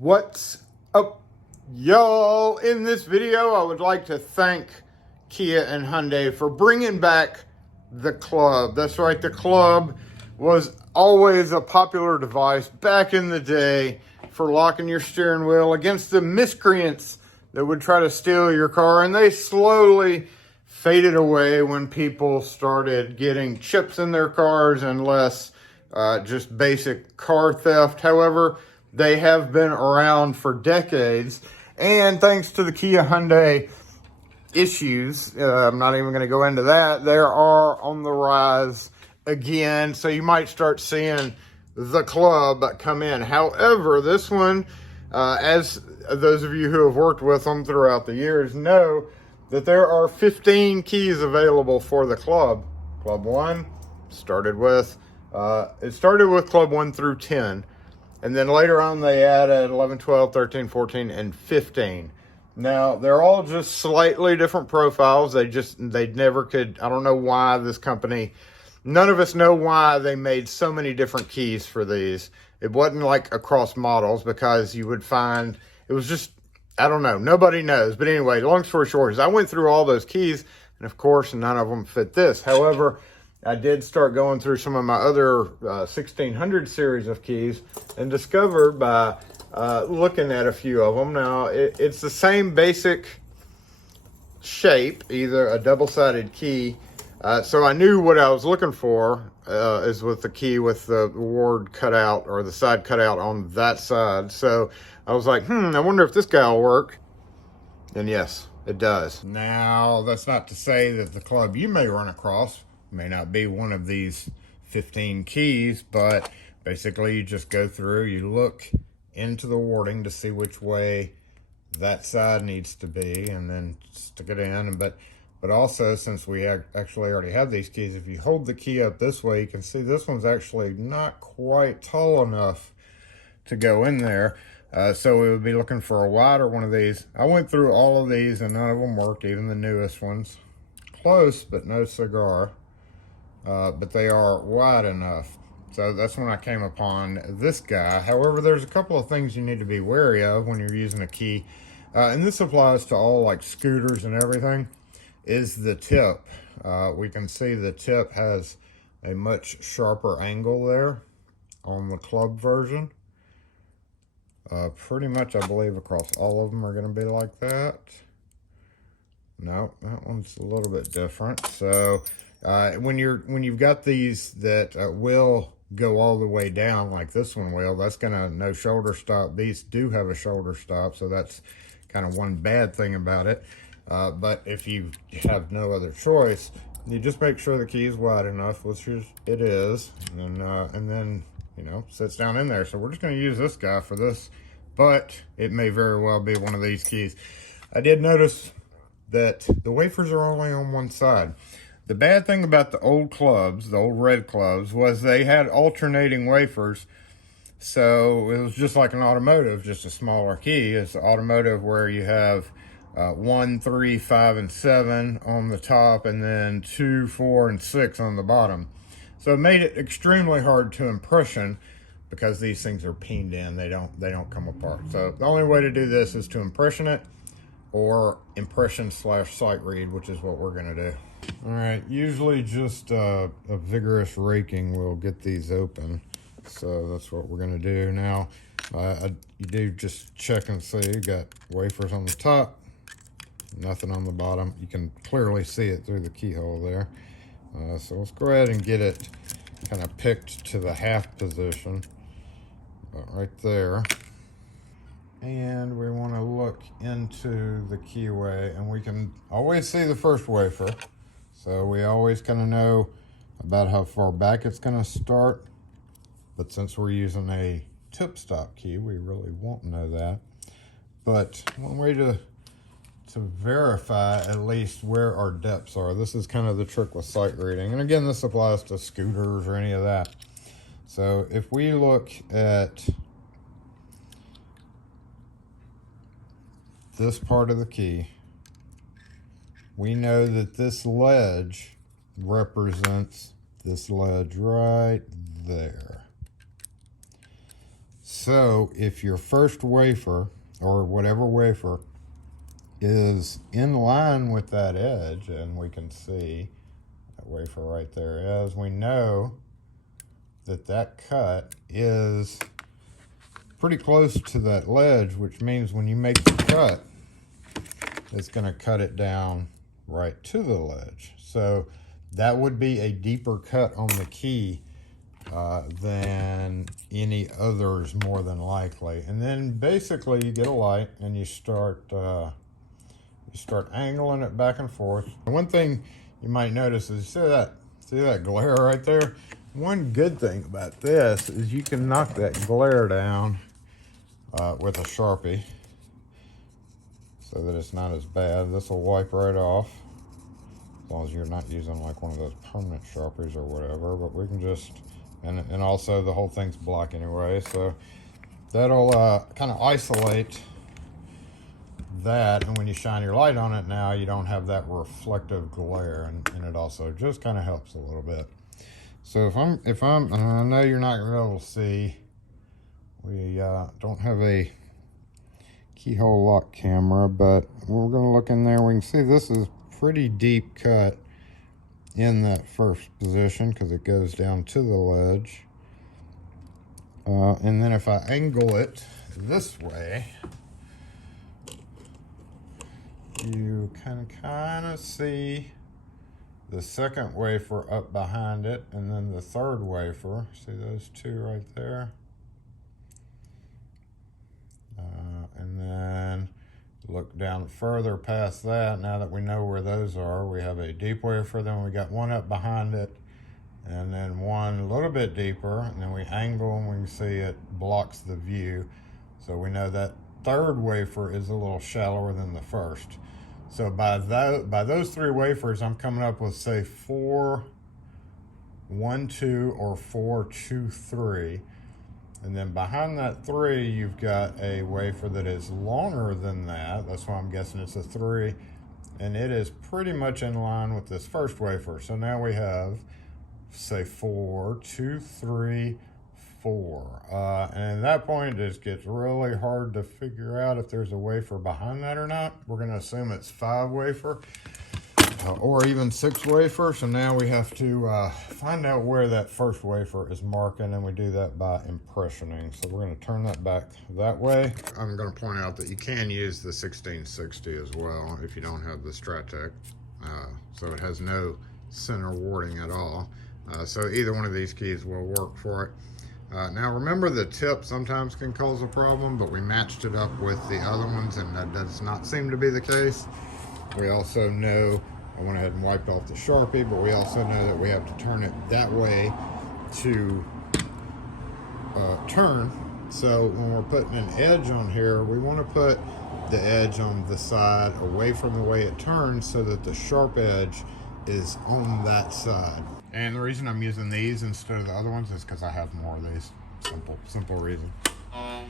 What's up, y'all? In this video, I would like to thank Kia and Hyundai for bringing back the club. That's right, the club was always a popular device back in the day for locking your steering wheel against the miscreants that would try to steal your car, and they slowly faded away when people started getting chips in their cars and less just basic car theft. However, they have been around for decades, and thanks to the Kia Hyundai issues, I'm not even going to go into that, they are on the rise again, so you might start seeing the club come in. However, this one, as those of you who have worked with them throughout the years know, that there are 15 keys available for the club. Club 1 started with, it started with Club 1 through 10. And then later on, they added 11, 12, 13, 14, and 15. Now, they're all just slightly different profiles. They never could, I don't know why this company, none of us know why they made so many different keys for these. It wasn't like across models, because you would find, it was just, I don't know, nobody knows. But anyway, long story short is I went through all those keys, and of course, none of them fit this. However, I did start going through some of my other 1600 series of keys and discovered by looking at a few of them. Now, it's the same basic shape, either a double-sided key. So I knew what I was looking for is with the key with the word cut out, or the side cut out on that side. So I was like, I wonder if this guy will work. And yes, it does. Now, that's not to say that the club you may run across may not be one of these 15 keys, but basically you just go through, you look into the wording to see which way that side needs to be, and then stick it in. But also, since we actually already have these keys, if you hold the key up this way, you can see this one's actually not quite tall enough to go in there. So we would be looking for a wider one of these. I went through all of these and none of them worked, even the newest ones. Close, but no cigar. But they are wide enough. So that's when I came upon this guy. However, there's a couple of things you need to be wary of when you're using a key. And this applies to all like scooters and everything, is the tip. We can see the tip has a much sharper angle there on the club version. Pretty much, I believe, across all of them are going to be like that. No, that one's a little bit different. So when you've got these that will go all the way down, like this one will, that's gonna no shoulder stop. These do have a shoulder stop, so that's kind of one bad thing about it. But if you have no other choice, you just make sure the key is wide enough, which it is, and then sits down in there. So we're just gonna use this guy for this, but it may very well be one of these keys. I did notice that the wafers are only on one side. The bad thing about the old clubs, the old red clubs, was they had alternating wafers. So it was just like an automotive, just a smaller key. It's automotive where you have 1, 3, 5, and 7 on the top, and then 2, 4, and 6 on the bottom. So it made it extremely hard to impression, because these things are peened in. They don't come apart. So the only way to do this is to impression it, or impression / sight read, which is what we're gonna do. All right, usually just a vigorous raking will get these open. So that's what we're gonna do now. You do just check and see. You got wafers on the top, nothing on the bottom. You can clearly see it through the keyhole there. So let's go ahead and get it kind of picked to the half position, about right there. And we want to look into the keyway, and we can always see the first wafer. So we always kind of know about how far back it's going to start. But since we're using a tip stop key, we really won't know that. But one way to verify at least where our depths are, this is kind of the trick with sight reading. And again, this applies to scooters or any of that. So if we look at this part of the key, we know that this ledge represents this ledge right there. So if your first wafer, or whatever wafer, is in line with that edge, and we can see that wafer right there, as we know that that cut is pretty close to that ledge, which means when you make the cut, it's going to cut it down right to the ledge. So that would be a deeper cut on the key than any others, more than likely. And then basically you get a light and you start angling it back and forth. One thing you might notice is, see that glare right there? One good thing about this is you can knock that glare down with a Sharpie so that it's not as bad. This will wipe right off, as long as you're not using like one of those permanent Sharpies or whatever. But we can just, and also the whole thing's black anyway, so that'll kind of isolate that. And when you shine your light on it now, you don't have that reflective glare, and it also just kind of helps a little bit. So if I'm I know you're not gonna be able to see, we don't have a keyhole lock camera, but we're gonna look in there. We can see this is pretty deep cut in that first position because it goes down to the ledge. And then if I angle it this way, you can kind of see the second wafer up behind it, and then the third wafer. See those two right there? And then look down further past that. Now that we know where those are, we have a deep wafer, then we got one up behind it, and then one a little bit deeper, and then we angle and we can see it blocks the view. So we know that third wafer is a little shallower than the first. So by those three wafers, I'm coming up with, say, 4, 1, 2, or 4, 2, 3. And then behind that 3, you've got a wafer that is longer than that. That's why I'm guessing it's a 3. And it is pretty much in line with this first wafer. So now we have, say, 4, 2, 3, 4. And at that point, it just gets really hard to figure out if there's a wafer behind that or not. We're going to assume it's 5 wafer or even 6 wafer. So now we have to find out where that first wafer is marking, and we do that by impressioning. So we're going to turn that back that way. I'm going to point out that you can use the 1660 as well if you don't have the Stratec. So it has no center warding at all. So either one of these keys will work for it. Now remember, the tip sometimes can cause a problem, but we matched it up with the other ones and that does not seem to be the case. We also know, I went ahead and wiped off the Sharpie, but we also know that we have to turn it that way to turn. So when we're putting an edge on here, we want to put the edge on the side away from the way it turns so that the sharp edge is on that side. And the reason I'm using these instead of the other ones is because I have more of these. Simple reason. All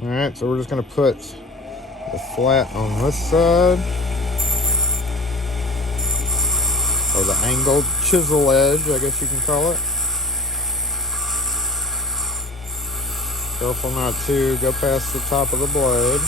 right, so we're just going to put the flat on this side, or the angled chisel edge, I guess you can call it. Careful not to go past the top of the blade.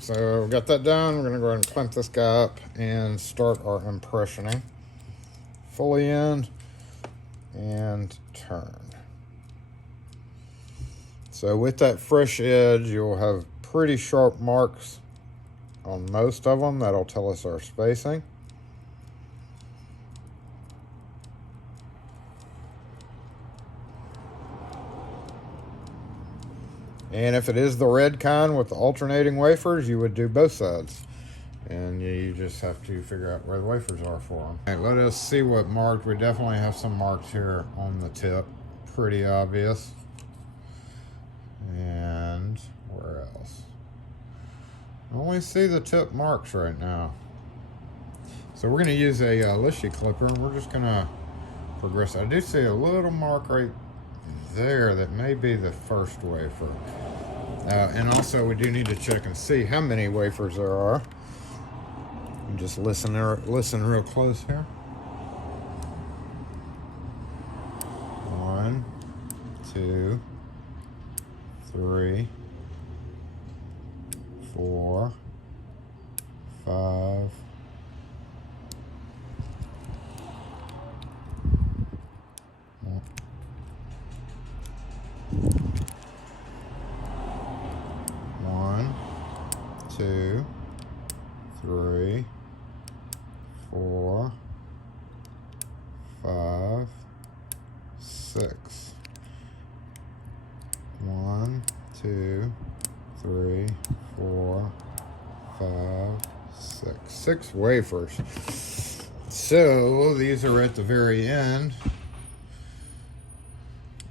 So we got that done. We're going to go ahead and clamp this guy up and start our impressioning. Fully in and turn. So with that fresh edge, you'll have pretty sharp marks on most of them. That'll tell us our spacing. And if it is the red kind with the alternating wafers, you would do both sides. And you just have to figure out where the wafers are for them. All right, let us see what marked. We definitely have some marks here on the tip. Pretty obvious. And where else? I only see the tip marks right now. So we're going to use a Lishy clipper, and we're just going to progress. I do see a little mark right there that may be the first wafer. And also we do need to check and see how many wafers there are. And just listen real close here. 1, 2, 3, 4, 5, 1, 2, 3, 4, 5, 6. 1, 2, 3, 4, 5, 6. 6 wafers. So these are at the very end.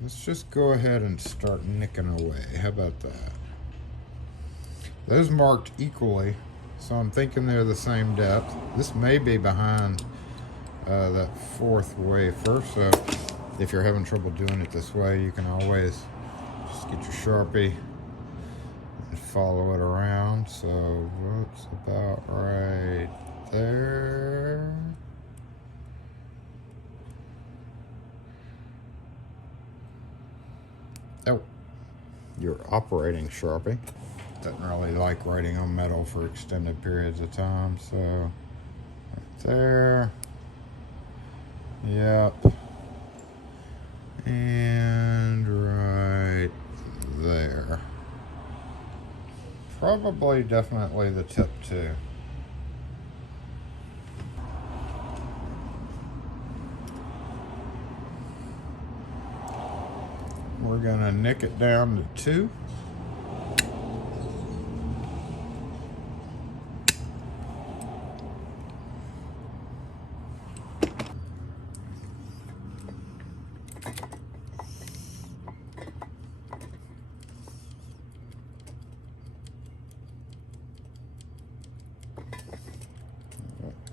Let's just go ahead and start nicking away. How about that? Those marked equally, so I'm thinking they're the same depth. This may be behind that 4th wafer, so if you're having trouble doing it this way, you can always just get your Sharpie and follow it around. So that's about right there. Oh, your operating Sharpie doesn't really like writing on metal for extended periods of time, so right there. Yep. And right there. Probably definitely the tip too. We're gonna nick it down to 2.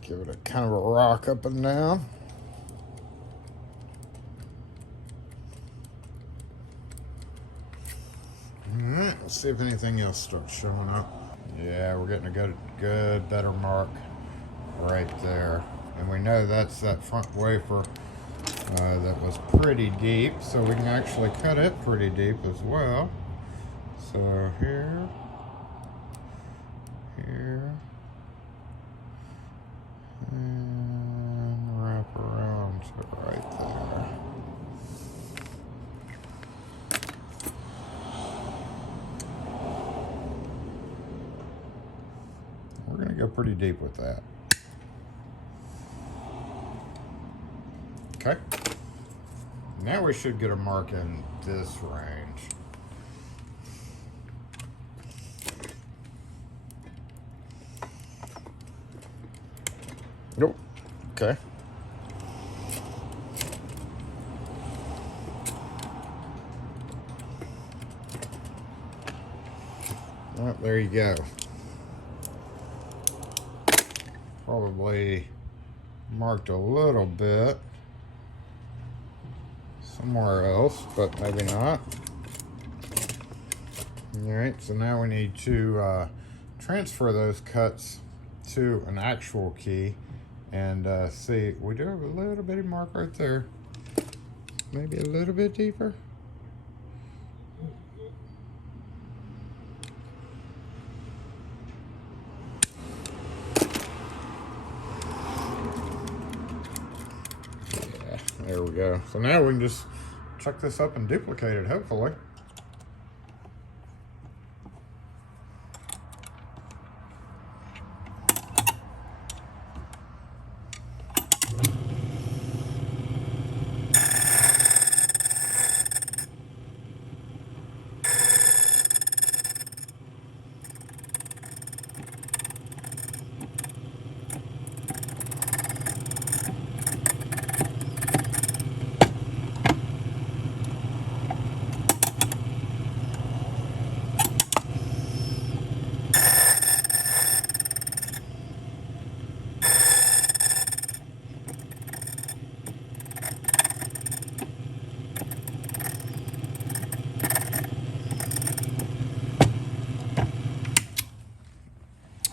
Give it a kind of a rock up and down. Alright, let's see if anything else starts showing up. Yeah, we're getting a good, better mark right there. And we know that's that front wafer that was pretty deep, so we can actually cut it pretty deep as well. So here, and wrap around to right there. We're going to go pretty deep with that. Okay. Now we should get a mark in this range. Nope. Okay. Well, there you go. Probably marked a little bit somewhere else, but maybe not. All right, so now we need to transfer those cuts to an actual key and see. We do have a little bitty mark right there, maybe a little bit deeper. Yeah, there we go. So now we can just chuck this up and duplicate it, hopefully.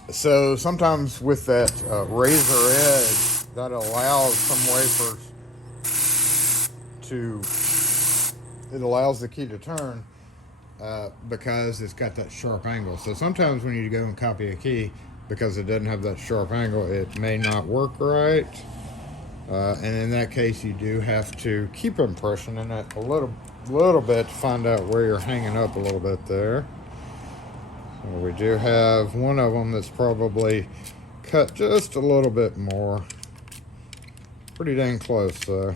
So sometimes with that razor edge, that allows some wafers to, it allows the key to turn because it's got that sharp angle. So sometimes when you go and copy a key, because it doesn't have that sharp angle, it may not work right. And in that case, you do have to keep impression in it a little bit to find out where you're hanging up a little bit there. So we do have one of them that's probably cut just a little bit more. Pretty dang close though.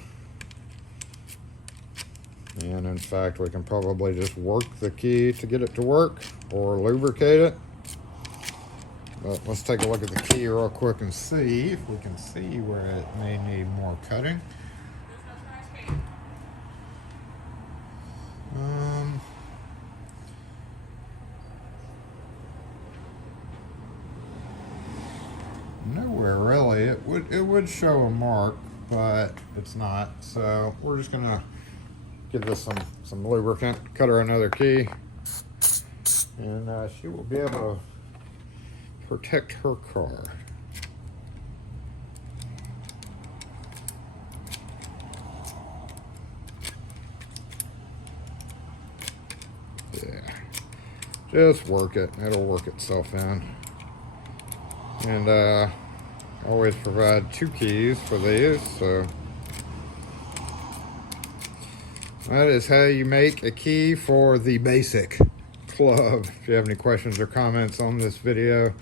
And in fact, we can probably just work the key to get it to work or lubricate it. But let's take a look at the key real quick and see if we can see where it may need more cutting. Nowhere really. It would show a mark, but it's not. So we're just gonna give this some lubricant, cut her another key, and she will be able to protect her car. Yeah, just work it. It'll work itself in. And always provide 2 keys for these, so that is how you make a key for the basic club. If you have any questions or comments on this video,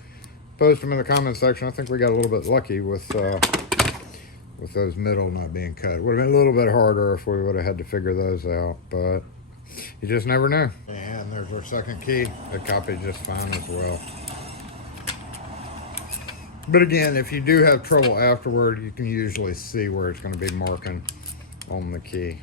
post them in the comment section. I think we got a little bit lucky with those middle not being cut. It would have been a little bit harder if we would have had to figure those out, but you just never know. And there's our second key. It copied just fine as well. But again, if you do have trouble afterward, you can usually see where it's going to be marking on the key.